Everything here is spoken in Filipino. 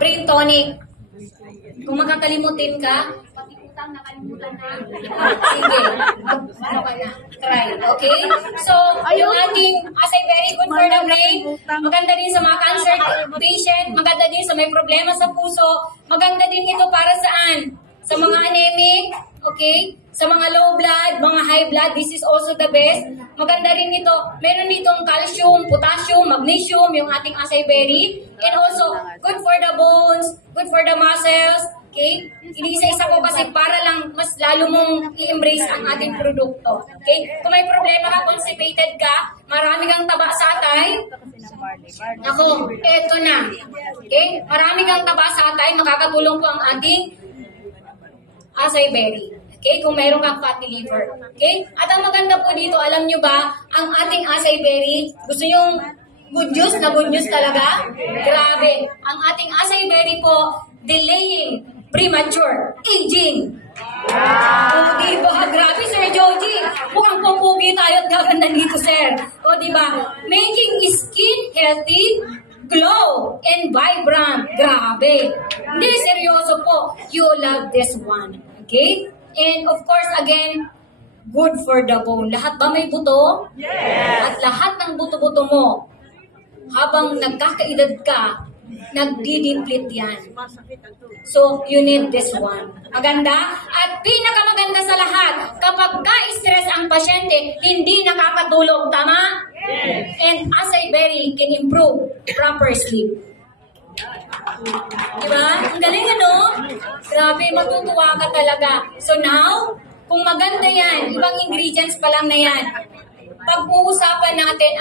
brain tonic. Kung makakalimutin ka, pati utang nakalimutan na. Sige. Ano ka na? Try. Okay? So, yung ating acai berry, good for the brain. Maganda din sa mga cancer patient. Maganda din sa may problema sa puso. Maganda din ito para saan? Sa mga anemic. Okay? Sa mga low blood, mga high blood, this is also the best. Maganda rin ito. Meron ditong calcium, potassium, magnesium, yung ating acai berry. And also, good for the bones, good for the muscles. Okay? Inisa-isa ko kasi para lang mas lalo mong i-embrace ang ating produkto. Okay? Kung may problema ka, constipated ka, marami kang taba sa atay, ako, eto na. Okay? Marami kang taba sa atay, makakatulong po ang ating acai berry. Okay? Kung mayroon kang fatty liver. Okay? At ang maganda po dito, alam nyo ba, ang ating acai berry, gusto nyo good news na good news talaga? Grabe. Ang ating acai berry po, delaying premature aging. O, diba? Grabe, Sir Joji. Mukhang pupugi tayo at gaganda dito, sir. O, diba? Making skin healthy, glow, and vibrant. Grabe. Hindi, seryoso po. You love this one. Okay? And of course, again, good for the bone. Lahat ba may buto? Yes! At lahat ng buto-buto mo, habang nagkakaedad ka, nagdi-deplete yan. So, you need this one. Maganda? At pinakamaganda sa lahat, kapag ka-stress ang pasyente, hindi nakakatulog. Tama? Yes! And acai berry can improve proper sleep. Diba? Ang galing, ano? Grabe, matutuwa ka talaga. So now, kung maganda yan, ibang ingredients pa lang na yan, pag-uusapan natin